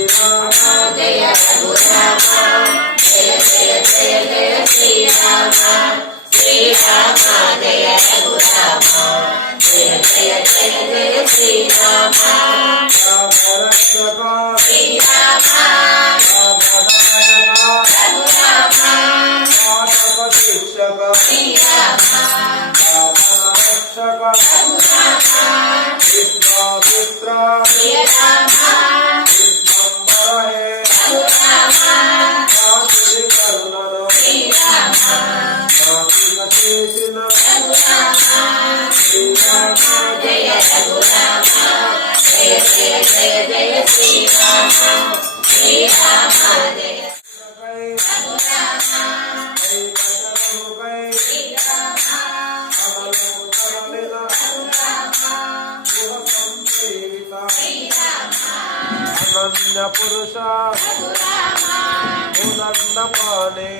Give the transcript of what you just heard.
శ్రీరామ జయ రఘురామ జయ జయ జయ జయ శ్రీరామ శ్రీరామ జయ రఘురామ జయ జయ జయ జయ శ్రీరామ రక్షక శ్రీరామ రఘురామ పాఠక శిక్షక శ్రీరామ రక్షక రఘురామ విశ్వామిత్ర శ్రీరామ విశ్వంబరే రఘురామ కాశీ కరుణన శ్రీరామ కాశీక చేసిన రఘురామ శ్రీరామ జయ రఘురామ జయ జయ జయ జయ శ్రీరామ శ్రీరామ జయ రఘురామ అనంత పురుష ఉదండ పానే